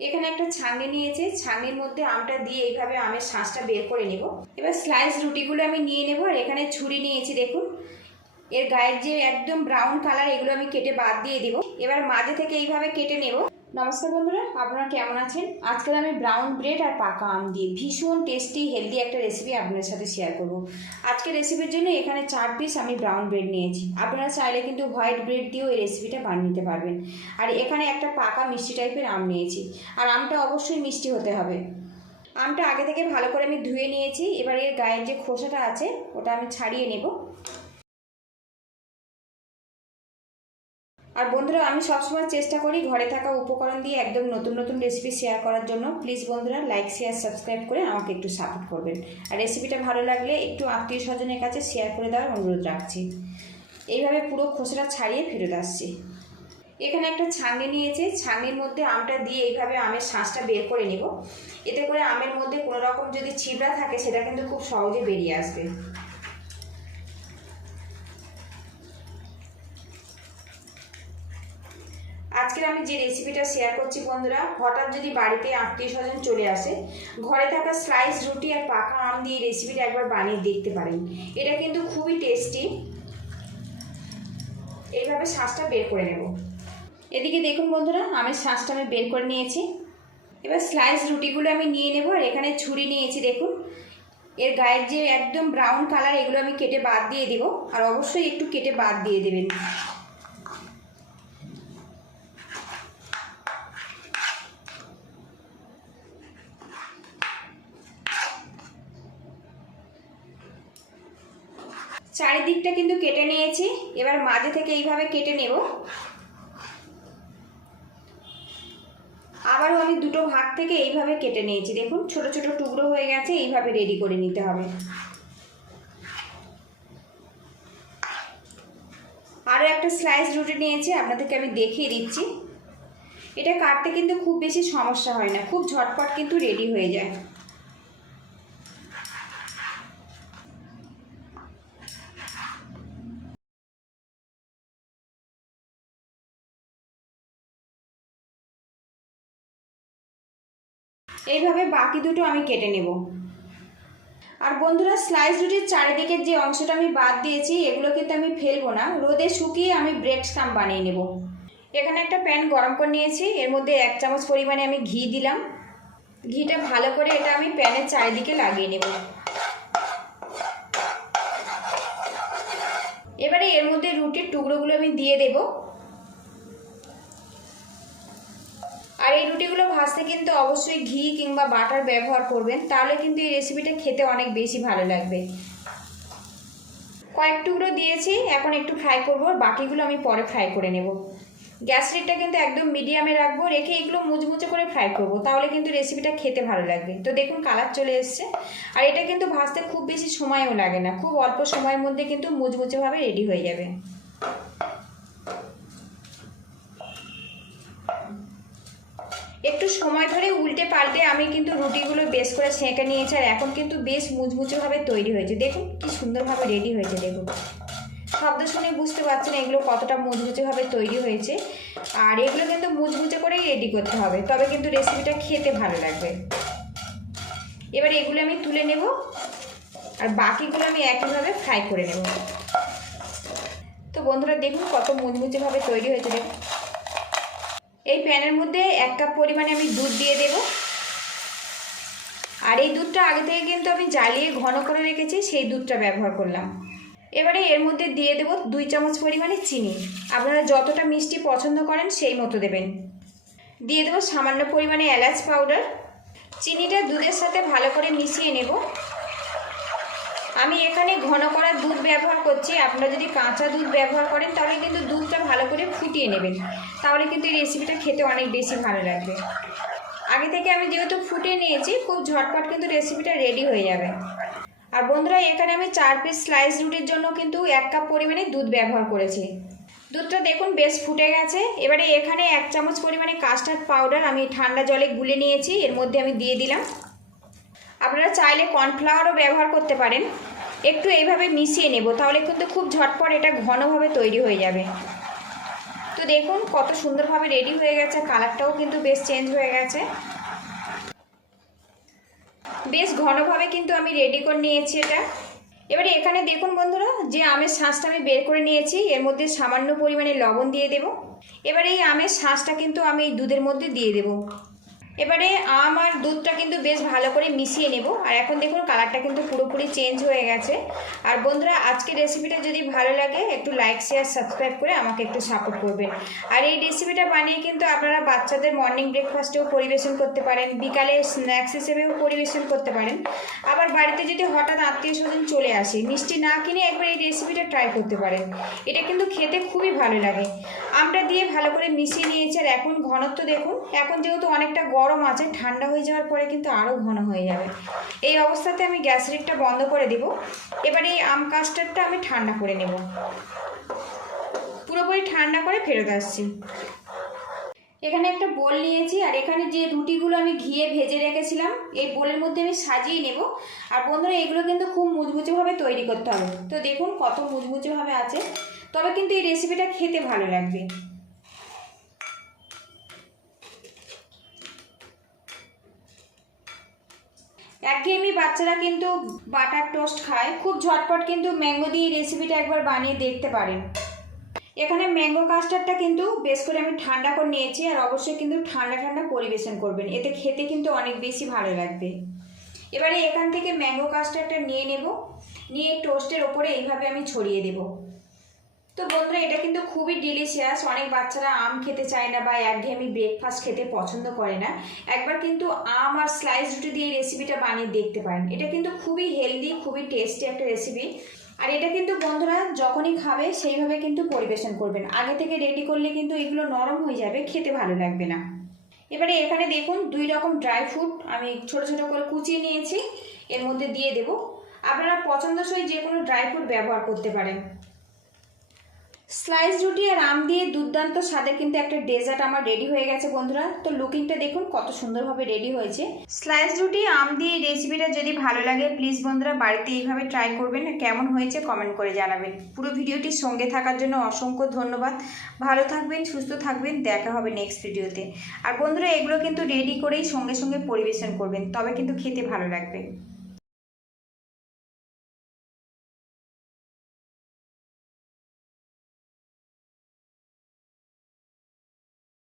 এখানে একটা ছাঁকনি নিয়েছি ছাঁকনির মধ্যে আমটা দিয়ে এইভাবে আমের শাঁসটা বের করে নেব। এবার স্লাইস রুটিগুলো আমি নিয়ে নেব আর এখানে ছুরি নিয়েছি, দেখুন। এর গায়ের যে একদম ব্রাউন কালার এগুলো আমি কেটে বাদ দিয়ে দিব। এবার মাঝে থেকে এইভাবে কেটে নেব। নমস্কার বন্ধুরা, আপনারা কেমন আছেন? আজকাল আমি ব্রাউন ব্রেড আর পাকা আম দিয়ে ভীষণ টেস্টি হেলদি একটা রেসিপি আপনাদের সাথে শেয়ার করব। আজকে রেসিপির জন্য এখানে চার পিস আমি ব্রাউন ব্রেড নিয়েছি। আপনারা চাইলে কিন্তু হোয়াইট ব্রেড দিয়েও এই রেসিপিটা বানিয়ে নিতে পারবেন। আর এখানে একটা পাকা মিষ্টি টাইপের আম নিয়েছি। আর আমটা অবশ্যই মিষ্টি হতে হবে। আমটা আগে থেকে ভালো করে আমি ধুয়ে নিয়েছি। এবার এর গায়ের যে খোসাটা আছে, ওটা আমি ছাড়িয়ে নেব। আর বন্ধুরা, আমি সবসময় চেষ্টা করি ঘরে থাকা উপকরণ দিয়ে একদম নতুন নতুন রেসিপি শেয়ার করার জন্য। প্লিজ বন্ধুরা লাইক শেয়ার সাবস্ক্রাইব করে আমাকে একটু সাপোর্ট করবেন। আর রেসিপিটা ভালো লাগলে একটু আত্মীয় স্বজনের কাছে শেয়ার করে দেওয়ার অনুরোধ রাখছি। এইভাবে পুরো খোসটা ছাড়িয়ে ফেরত আসছি। এখানে একটা ছাঁকনি নিয়েছি। ছাঁকনির মধ্যে আমটা দিয়ে এইভাবে আমের শাঁসটা বের করে নেব। এতে করে আমের মধ্যে কোনো রকম যদি ছিবড়া থাকে, সেটা কিন্তু খুব সহজে বেরিয়ে আসবে। আজকের আমি যে রেসিপিটা শেয়ার করছি বন্ধুরা, হঠাৎ যদি বাড়িতে আত্মীয় স্বজন চলে আসে, ঘরে থাকা স্লাইস রুটি আর পাকা আম দিয়ে রেসিপিটা একবার বানিয়ে দেখতে পারেন। এটা কিন্তু খুবই টেস্টি এইভাবে শ্বাসটা বের করে নেব। এদিকে দেখুন বন্ধুরা আমের শ্বাসটা আমি বের করে নিয়েছি। এবার স্লাইস রুটিগুলো আমি নিয়ে নেব আর এখানে ছুরি নিয়েছি, দেখুন। এর গায়ের যে একদম ব্রাউন কালার এগুলো আমি কেটে বাদ দিয়ে দেবো। আর অবশ্যই একটু কেটে বাদ দিয়ে দেবেন। চারিদিকটা কিন্তু কেটে নিয়েছি। এবার মাঝে থেকে এইভাবে কেটে নেব। আবারও আমি দুটো ভাগ থেকে এইভাবে কেটে নিয়েছি। দেখুন, ছোট ছোট টুকরো হয়ে গেছে, এইভাবে রেডি করে নিতে হবে। আরও একটা স্লাইস রুটি নিয়েছি, আপনাদেরকে আমি দেখিয়ে দিচ্ছি। এটা কাটতে কিন্তু খুব বেশি সমস্যা হয় না, খুব ঝটপট কিন্তু রেডি হয়ে যায়। এইভাবে বাকি দুটো আমি কেটে নেব। আর বন্ধুরা স্লাইস রুটির চারিদিকের যে অংশটা আমি বাদ দিয়েছি, এগুলো কিন্তু আমি ফেলব না। রোদে শুকিয়ে আমি ব্রেড স্টাম্প বানিয়ে নেব। এখানে একটা প্যান গরম করে নিয়েছি। এর মধ্যে এক চামচ পরিমাণে আমি ঘি দিলাম। ঘিটা ভালো করে এটা আমি প্যানের চারিদিকে লাগিয়ে নেব। এবারে এর মধ্যে রুটির টুকরোগুলো আমি দিয়ে দেবো। আর এই রুটিগুলো ভাজতে কিন্তু অবশ্যই ঘি কিংবা বাটার ব্যবহার করবেন, তাহলে কিন্তু এই রেসিপিটা খেতে অনেক বেশি ভালো লাগবে। কয়েক টুকরো দিয়েছি, এখন একটু ফ্রাই করব বাকিগুলো আমি পরে ফ্রাই করে নেব। গ্যাস রেটটা কিন্তু একদম মিডিয়ামে রাখব, রেখে এগুলো মুচমুচে করে ফ্রাই করব, তাহলে কিন্তু রেসিপিটা খেতে ভালো লাগবে। তো দেখুন কালার চলে এসছে, আর এটা কিন্তু ভাজতে খুব বেশি সময়ও লাগে না, খুব অল্প সময়ের মধ্যে কিন্তু মুচমুচেভাবে রেডি হয়ে যাবে একটু সময় ধরে উল্টে পাল্টে আমি কিন্তু রুটিগুলো বেশ করে সেঁকে নিয়েছি আর এখন কিন্তু বেশ মুচমুচেভাবে তৈরি হয়েছে। দেখুন, কি সুন্দরভাবে রেডি হয়েছে, দেখুন। শব্দ শুনে বুঝতে পারছেন এগুলো কতটা মুচমুচেভাবে তৈরি হয়েছে আর এগুলো কিন্তু মুচমুচে করেই রেডি করতে হবে। তবে কিন্তু রেসিপিটা খেতে ভালো লাগবে। এবার এগুলো আমি তুলে নেব আর বাকিগুলো আমি একইভাবে ফ্রাই করে নেব। তো বন্ধুরা, দেখুন কত মুচমুচেভাবে তৈরি হয়েছে, দেখুন। এই প্যানের মধ্যে এক কাপ পরিমাণে আমি দুধ দিয়ে দেব। আর এই দুধটা আগে থেকে কিন্তু আমি জ্বালিয়ে ঘন করে রেখেছি, সেই দুধটা ব্যবহার করলাম। এবারে এর মধ্যে দিয়ে দেব দুই চামচ পরিমাণে চিনি। আপনারা যতটা মিষ্টি পছন্দ করেন সেই মতো দেবেন। দিয়ে দেবো সামান্য পরিমাণে এলাচ পাউডার। চিনিটা দুধের সাথে ভালো করে মিশিয়ে নেব। আমি এখানে ঘন করা দুধ ব্যবহার করছি। আপনারা যদি কাঁচা দুধ ব্যবহার করেন, তাহলে কিন্তু দুধটা ভালো করে ফুটিয়ে নেবেন। তাহলে কিন্তু এই রেসিপিটা খেতে অনেক বেশি ভালো লাগবে। আগে থেকে আমি যেহেতু ফুটিয়ে নিয়েছি, খুব ঝটপট কিন্তু রেসিপিটা রেডি হয়ে যাবে। আর বন্ধুরা, এখানে আমি চার পিস স্লাইস রুটির জন্য কিন্তু এক কাপ পরিমাণে দুধ ব্যবহার করেছি। দুধটা দেখুন বেশ ফুটে গেছে। এবারে এখানে এক চামচ পরিমাণে কাস্টার্ড পাউডার আমি ঠান্ডা জলে গুলে নিয়েছি। এর মধ্যে আমি দিয়ে দিলাম। আপনারা চাইলে কর্নফ্লাওয়ারও ব্যবহার করতে পারেন। একটু এইভাবে মিশিয়ে নেব, তাহলে কিন্তু খুব ঝটপট এটা ঘনভাবে তৈরি হয়ে যাবে। তো দেখুন কত সুন্দরভাবে রেডি হয়ে গেছে কালারটাও কিন্তু বেশ চেঞ্জ হয়ে গেছে। বেশ ঘনভাবে কিন্তু আমি রেডি করে নিয়েছি এটা। এবারে এখানে দেখুন বন্ধুরা, যে আমের শাঁসটা আমি বের করে নিয়েছি, এর মধ্যে সামান্য পরিমাণে লবণ দিয়ে দেব। এবারে এই আমের শাঁসটা কিন্তু আমি দুধের মধ্যে দিয়ে দেব। এবারে আম আর দুধটা কিন্তু বেশ ভালো করে মিশিয়ে নেব। আর এখন দেখুন কালারটা কিন্তু পুরোপুরি চেঞ্জ হয়ে গেছে। আর বন্ধুরা আজকের রেসিপিটা যদি ভালো লাগে, একটু লাইক শেয়ার সাবস্ক্রাইব করে আমাকে একটু সাপোর্ট করবেন। আর এই রেসিপিটা বানিয়ে কিন্তু আপনারা বাচ্চাদের মর্নিং ব্রেকফাস্টেও পরিবেশন করতে পারেন, বিকালে স্ন্যাক্স হিসেবেও পরিবেশন করতে পারেন। আবার বাড়িতে যদি হঠাৎ আত্মীয় স্বজন চলে আসে, মিষ্টি না কিনে একবার এই রেসিপিটা ট্রাই করতে পারেন। এটা কিন্তু খেতে খুবই ভালো লাগে। আমরা দিয়ে ভালো করে মিশিয়ে নিয়েছি, আর এখন ঘনত্ব দেখুন, এখন যেহেতু অনেকটা গরম আছে, ঠান্ডা হয়ে যাওয়ার পরে কিন্তু আরও ঘন হয়ে যাবে। এই অবস্থাতে আমি গ্যাস রেটটা বন্ধ করে দিব। এবারে এই আম কাস্টারটা আমি ঠান্ডা করে নেব। পুরোপুরি ঠান্ডা করে ফেরত আসছি। এখানে একটা বোল নিয়েছি আর এখানে যে রুটিগুলো আমি ঘিয়ে ভেজে রেখেছিলাম, এই বোলের মধ্যে আমি সাজিয়ে নেব। আর বন্ধুরা, এগুলো কিন্তু খুব মুচমুচেভাবে তৈরি করতে হবে। তো দেখুন কত মুচমুচেভাবে আছে। তবে কিন্তু এই রেসিপিটা খেতে ভালো লাগবে। একঘেয়েমি বাচ্চারা কিন্তু বাটার টোস্ট খায়। খুব ঝটপট কিন্তু ম্যাঙ্গো দিয়ে রেসিপিটা একবার বানিয়ে দেখতে পারেন। এখানে ম্যাঙ্গো কাস্টার্ডটা কিন্তু বেশ করে আমি ঠান্ডা করে নিয়েছি আর অবশ্যই কিন্তু ঠান্ডা ঠান্ডা পরিবেশন করবেন। এতে খেতে কিন্তু অনেক বেশি ভালো লাগবে। এবারে এখান থেকে ম্যাঙ্গো কাস্টার্ডটা নিয়ে নেব। নিয়ে টোস্টের ওপরে এইভাবে আমি ছড়িয়ে দেব। তো বন্ধুরা, এটা কিন্তু খুবই ডিলিশিয়াস অনেক বাচ্চারা আম খেতে চায় না বা একঘেয়েমি ব্রেকফাস্ট খেতে পছন্দ করে না। একবার কিন্তু আম আর স্লাইস রুটি দিয়ে রেসিপিটা বানিয়ে দেখতে পারেন। এটা কিন্তু খুবই হেলদি খুবই টেস্টি একটা রেসিপি আর এটা কিন্তু বন্ধুরা, যখনই খাবে, সেইভাবে কিন্তু পরিবেশন করবেন। আগে থেকে রেডি করলে কিন্তু এগুলো নরম হয়ে যাবে, খেতে ভালো লাগবে না। এবারে এখানে দেখুন, দুই রকম ড্রাই ফ্রুট আমি ছোট ছোট করে কুচিয়ে নিয়েছি। এর মধ্যে দিয়ে দেব। আপনারা পছন্দসই যে কোনো ড্রাই ফ্রুট ব্যবহার করতে পারেন। স্লাইস রুটি আর আম দিয়ে দুর্দান্ত স্বাদের কিন্তু একটা ডেজার্ট আমার রেডি হয়ে গেছে বন্ধুরা। তো লুকিংটা দেখুন কত সুন্দরভাবে রেডি হয়েছে। স্লাইস রুটি, আম দিয়ে রেসিপিটা যদি ভালো লাগে প্লিজ বন্ধুরা বাড়িতে এইভাবে ট্রাই করবেন। কেমন হয়েছে কমেন্ট করে জানাবেন। পুরো ভিডিওটির সঙ্গে থাকার জন্য অসংখ্য ধন্যবাদ। ভালো থাকবেন, সুস্থ থাকবেন। দেখা হবে নেক্সট ভিডিওতে আর বন্ধুরা এগুলো কিন্তু রেডি করেই সঙ্গে সঙ্গে পরিবেশন করবেন। তবে কিন্তু খেতে ভালো লাগবে।